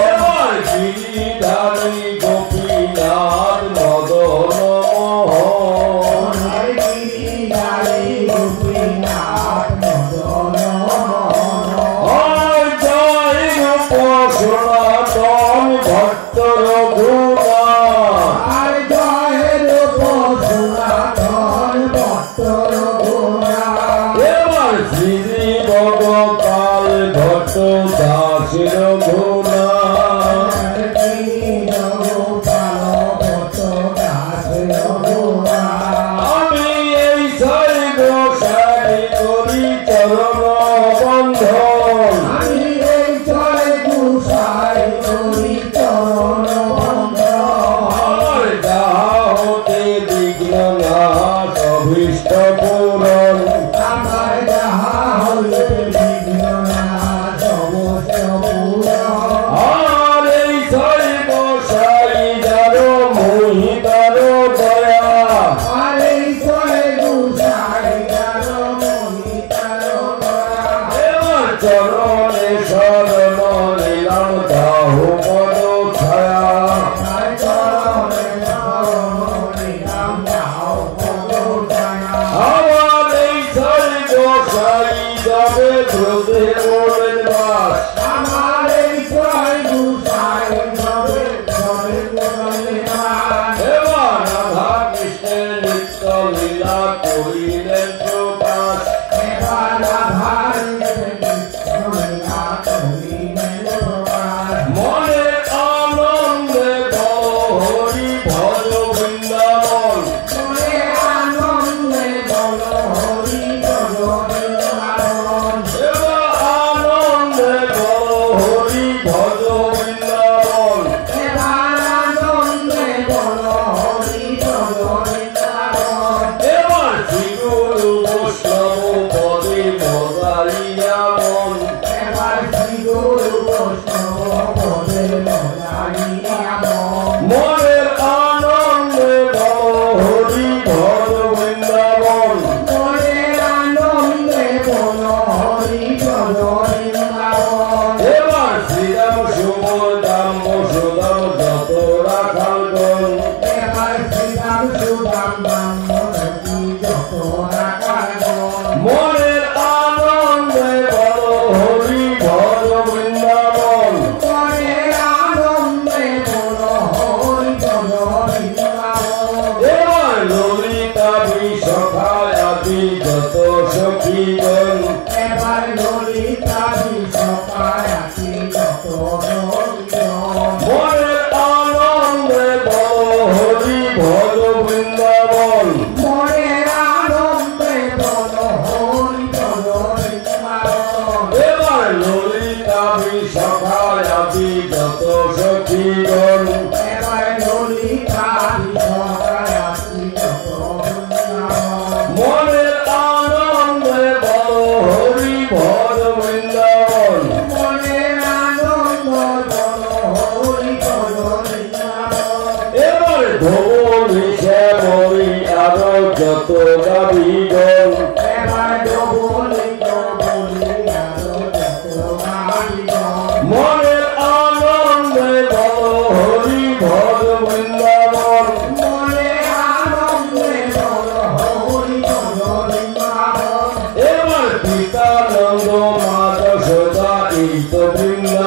এবার গিরিধারী গোপীনাথ মদন জয় রূপ সনাতন ভট্ট রঘুনাথ এবার শ্রী ভগকাল ভট্ট দাস রঘুনাথ আমি এই সাই গোসাই করি চরণ বন্ধন আমার যাহা হতে বিঘ্ন না অভীষ্ট পূরণ আর এই সাই গোসাই যার মোহিতার দয়া এবার চরণে শরণ নিলাম দাহু পদ ছায়া আমার এই সাই গোসাই যাবে ধ্রুবে মোরের বাস এবার রাধা কৃষ্ণের নিত্য লীলা করিলেন প্রকাশ মনে আনন্দে হরি ভজ বৃন্দাবন এবার আনন্দে হরি ভজ বৃন্দাবন এবার শ্রী গুরু বৈষ্ণব পদে মজারিয়া মন মনের আনন্দে হরি ভজ বৃন্দাবন এবার শ্রীরাম সুভদ্রাম সুদাম যত রাখালগণ মনের আনন্দে হরি ভজ বৃন্দাবন এবার ললিতা বিশাখায় আদি যত সখীগণ মনের আনন্দে হরি ভজ বৃন্দাবন এবার ললিতা বিশাখায় আদি যত সখীগণ মনের আনন্দে হরি ভজ বৃন্দাবন এবার ধবলি শ্যামলি আরো যত গাভীগণ মনের আনন্দে হরি ভজ বৃন্দাবন এবার পিতানন্দ মাতা সদা এই তো বৃন্দাবন